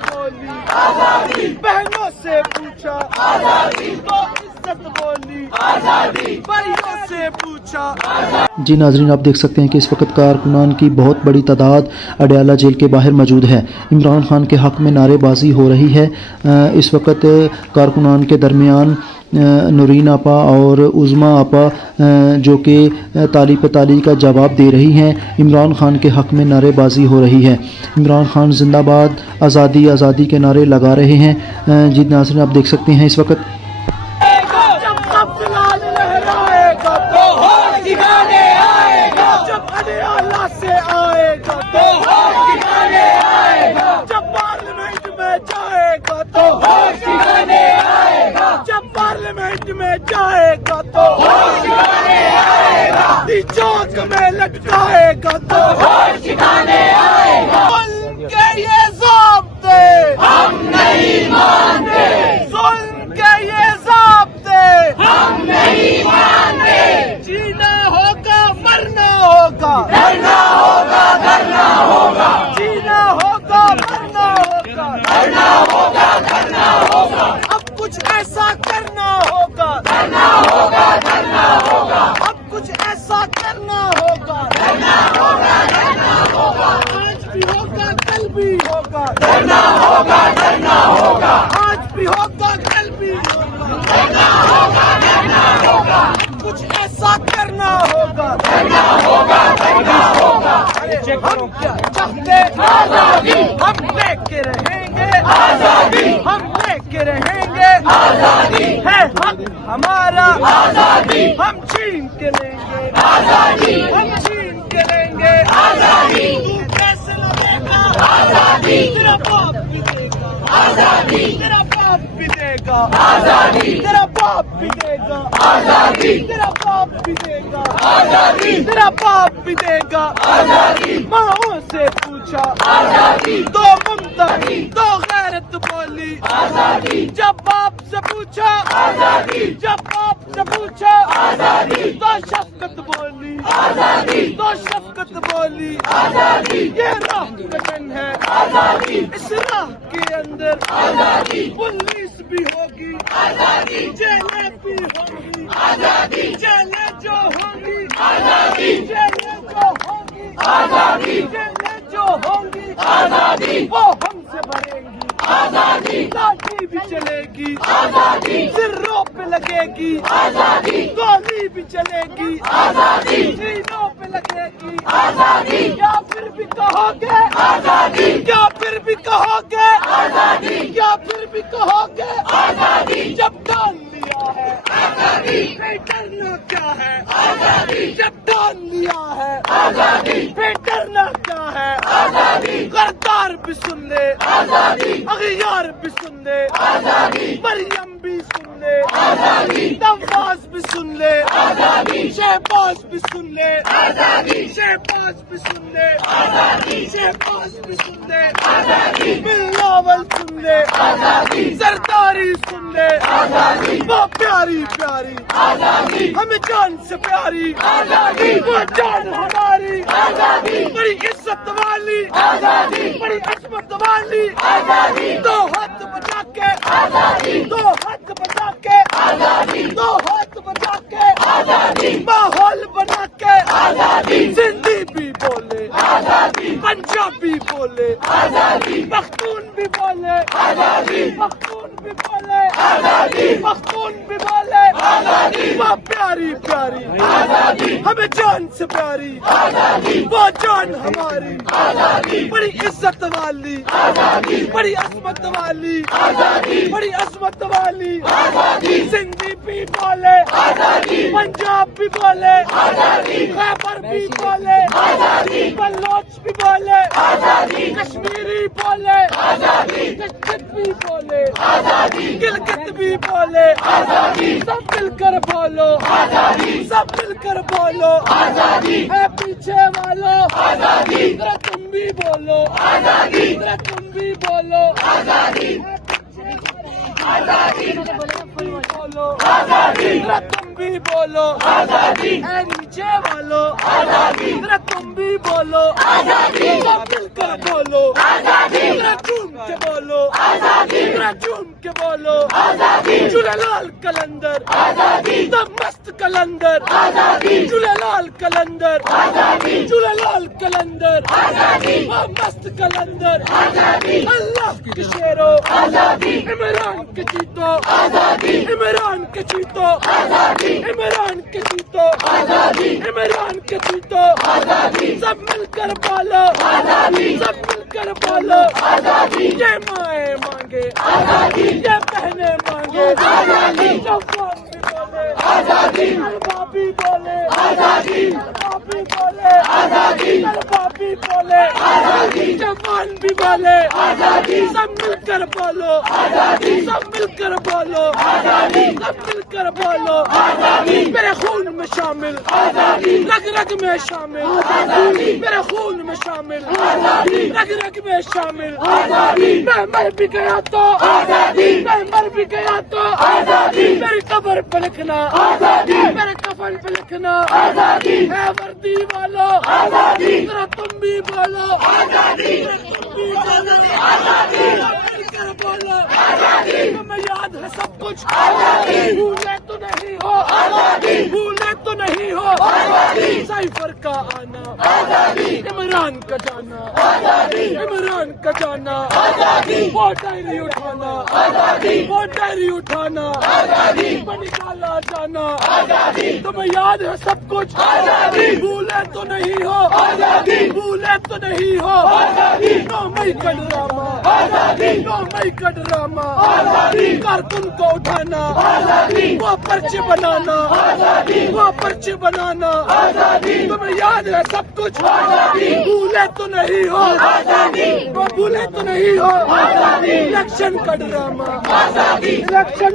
बोली आजादी, बहनों से पूछा आजादी, तो इज्जत बोली आजादी, भाइयों से पूछा आजादी। जी नाजरीन, आप देख सकते हैं कि इस वक्त कारकुनान की बहुत बड़ी तादाद अडयाला जेल के बाहर मौजूद है। इमरान खान के हक़ में नारेबाजी हो रही है। इस वक्त कारकुनान के दरमियान नूरीन आपा और उज़मा आपा जो कि ताली पे ताली का जवाब दे रही हैं। इमरान खान के हक़ में नारेबाजी हो रही है। इमरान खान जिंदाबाद, आज़ादी आज़ादी के नारे लगा रहे हैं। जी नाज़रीन, आप देख सकते हैं इस वक्त से आएगा तो होश ठिकाने आएगा, जब पार्लियामेंट में जाएगा तो होश ठिकाने आएगा, जब पार्लियामेंट में जाएगा तो होश ठिकाने आएगा, चौक में लटकाएगा तो होश ठिकाने आएगा। सुन के ये ज़ाब्ते हम नहीं मानते, सुन के ये ज़ाब्ते हम नहीं मानते, जीना होगा मरना होगा, डरना होगा करना होगा, जीना होगा मरना होगा, डरना होगा करना होगा, अब कुछ ऐसा करना होगा, करना होगा करना होगा, अब कुछ ऐसा करना होगा, करना होगा करना होगा, आज भी होगा कल भी होगा, करना होगा करना होगा, आज भी होगा कल भी होगा, करना होगा करना होगा, कुछ ऐसा करना होगा, करना होगा करना होगा। हम क्या चाहते आजादी, हम लेके रहेंगे आजादी, हम लेके रहेंगे आजादी, है हक हमारा आजादी, हम छीन के लेंगे आजादी, हम छीन के लेंगे आजादी, तू कैसे लड़ेगा आजादी, तेरा बाप भी देगा आजादी, तेरा बाप भी देगा आजादी, तेरा बाप भी देगा आजादी, तेरा बाप भी देगा आजादी, तेरा बाप भी देगा आजादी, माओ से पूछा आजादी, दो ममता की दो गैरत बोली आजादी, जब बाप से पूछा आजादी, जब बाप से पूछा आजादी, तो शफकत बोली आजादी, तो शफकत बोली आजादी, ये राह वतन है आजादी, इस राह के अंदर आजादी, पुलिस भी होगी आजादी, जेलें भी होंगी आजादी, जेलें जो होंगी आजादी, जेलें जो होंगी आजादी, जेलें जो होंगी आजादी, वो हमसे भरेंगी आजादी, लाठी भी चलेगी आजादी, सिरों पे लगेगी आजादी, गोली भी चलेगी आजादी, सीनों पे लगेगी आजादी, क्या फिर भी कहोगे आजादी, क्या फिर भी कहोगे आजादी, क्या फिर भी कहोगे आजादी, जब डाल लिया है आजादी, फिर डरना क्या है आजादी, जब डाल लिया है आजादी, फिर डरना क्या है आजादी, गद्दार भी सुन ले आजादी, अगयार भी सुन ले आजादी, मरियम भी सुन ले आजादी, नवाज भी सुन ले आजादी, शहबाज भी सुन ले आजादी, शहबाज भी सुन ले आजादी, शहबाज भी सुन ले आजादी, बिलावल सुन ले आजादी, सरदारी सुन ले आजादी, वो प्यारी प्यारी आजादी, हमें जान से प्यारी आजादी, वो जान हमारी आजादी, बड़ी इज्जत वाली आजादी, बड़ी अजमत वाली आजादी, दो हाथ बचा के आजादी, दो हाथ बचा के आजादी, दो हाथ बचा के आजादी, माहौल बना के आजादी, सिंधी भी बोले आजादी, पंजाबी बोले आजादी, पख्तून भी बोले आजादी, पख्तून भी बोले आजादी, पख्तून भी बोले आजादी, वो प्यारी प्यारी आजादी, हमें जान से प्यारी आजादी, वो जान हमारी आजादी, बड़ी इज्जत वाली आजादी, बड़ी अजमत वाली आजादी, बड़ी अजमत वाली आजादी, सिंधी भी बोले आजादी, पंजाब भी बोले आजादी, खैबर भी बोले आजादी, बलोच भी बोले आजादी, कश्मीरी बोले आजादी, गिलगित भी बोले आजादी, गिलगित भी बोले आजादी, सब मिलकर बोलो आजादी, सब मिलकर बोलो आजादी, है पीछे वालों आजादी, जरा तुम भी बोलो आजादी, जरा तुम भी बोलो आजादी, आजादी बोलो आजादी, जरा तुम भी भी बोलो आजादी, ऐ नीचे वालों आजादी, जरा तुम भी बोलो आजादी, सब मिलकर बोलो आजादी, जरा झूम के बोलो आजादी, जरा झूम के बोलो आजादी, झूलेलाल कलंदर आजादी, सब मस्त कलंदर आजादी, झूलेलाल कलंदर आजादी, झूलेलाल कलंदर आजादी, मस्त कलंदर आजादी, अल्लाह के शेरों आजादी, इमरान के चीतों आजादी, इमरान के चीतों आजादी, इमरान के चीतों आजादी, इमरान के चीतों आजादी, सब मिलकर बोलो आजादी, सब मिलकर बोलो आजादी, ये माए मांगे आजादी, ये बहने मांगे आजादी, जवान भी बोले आजादी, बाबी बोले आजादी, बाबी बोले आजादी, बाबी बोले आजादी, जवान भी बोले आजादी, सब मिलकर बोलो आजादी, सब मिलकर बोलो आजादी, सब मिलकर बोलो आजादी, मेरे खून में शामिल आजादी, रग रग में शामिल आजादी, मेरे खून में शामिल आजादी, रग रग में शामिल आजादी, मैं मर भी गया तो आजादी, मैं मर भी गया तो आजादी, मेरी कब्र पे लिखना आजादी, मेरे कफन पे लिखना आजादी, है वर्दी वालों आजादी, जरा तुम भी बोलो आजादी, तुम भी बोलो आजादी, मिलकर बोलो आजादी, तुम्हें याद है सब कुछ आजादी, भूले तो नहीं हो आजादी, भूले तो नहीं हो आजादी, साइफर का आना आजादी, इमरान का जाना आजादी, इमरान का जाना आजादी, वो डायरी उठाना आजादी, वो डायरी उठाना आजादी, निकाला जाना आजादी, तुम्हें याद है सब कुछ आजादी, भूले तो नहीं हो आजादी, भूले तो नहीं हो आजादी, 9 मई का ड्रामा आजादी, 9 मई का ड्रामा आजादी, कारकुन को उठाना आजादी, वो पर्चे बनाना आजादी, वो पर्चे बनाना आजादी, तुम्हें याद है सब कुछ आजादी, भूले तो नहीं हो आजादी, वो भूले तो नहीं हो आजादी, इलेक्शन का ड्रामा आजादी, इलेक्शन